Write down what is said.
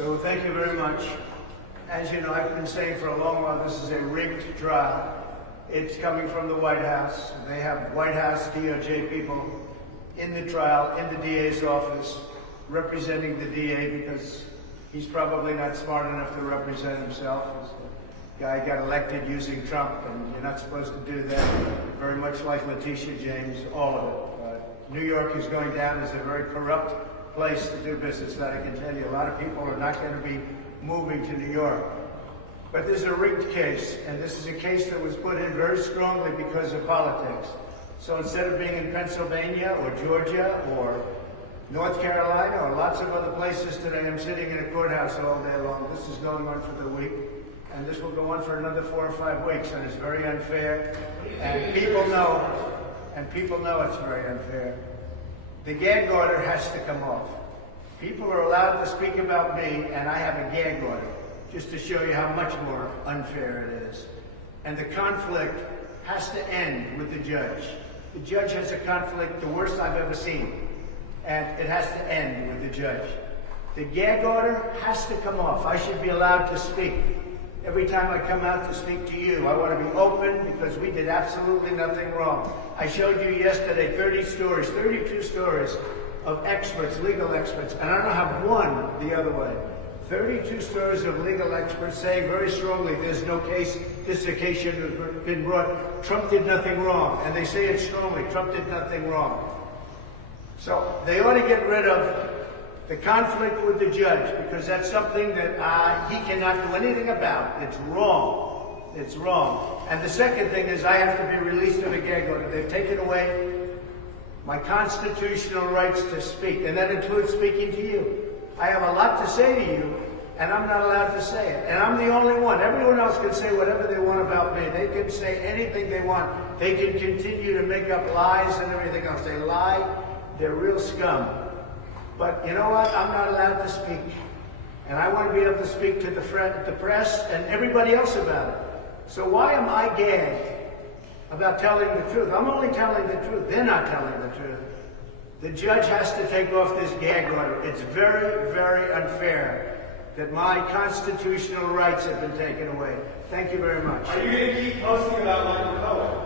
So thank you very much. As you know, I've been saying for a long while, this is a rigged trial. It's coming from the White House. They have White House DOJ people in the trial, in the DA's office, representing the DA because he's probably not smart enough to represent himself. The guy got elected using Trump, and you're not supposed to do that. Very much like Letitia James, all of it. New York is going down as a very corrupt place to do business, that I can tell you. A lot of people are not going to be moving to New York. But this is a rigged case, and this is a case that was put in very strongly because of politics. So instead of being in Pennsylvania or Georgia or North Carolina or lots of other places today, I'm sitting in a courthouse all day long. This is going on for the week, and this will go on for another 4 or 5 weeks, and it's very unfair. And people know it's very unfair. The gag order has to come off. People are allowed to speak about me, and I have a gag order, just to show you how much more unfair it is. And the conflict has to end with the judge. The judge has a conflict, the worst I've ever seen, and it has to end with the judge. The gag order has to come off. I should be allowed to speak. Every time I come out to speak to you, I want to be open because we did absolutely nothing wrong. I showed you yesterday 32 stories of experts, legal experts, and I don't have one the other way. 32 stories of legal experts saying very strongly there's no case, this case should have been brought. Trump did nothing wrong, and they say it strongly, Trump did nothing wrong. So they ought to get rid of the conflict with the judge, because that's something that he cannot do anything about. It's wrong. It's wrong. And the second thing is I have to be released of a gag order. They've taken away my constitutional rights to speak, and that includes speaking to you. I have a lot to say to you, and I'm not allowed to say it. And I'm the only one. Everyone else can say whatever they want about me. They can say anything they want. They can continue to make up lies and everything else. They lie. They're real scum. But you know what? I'm not allowed to speak. And I want to be able to speak to the press and everybody else about it. So why am I gagged about telling the truth? I'm only telling the truth. They're not telling the truth. The judge has to take off this gag order. It's very, very unfair that my constitutional rights have been taken away. Thank you very much. Are you going to keep posting about Michael Cohen?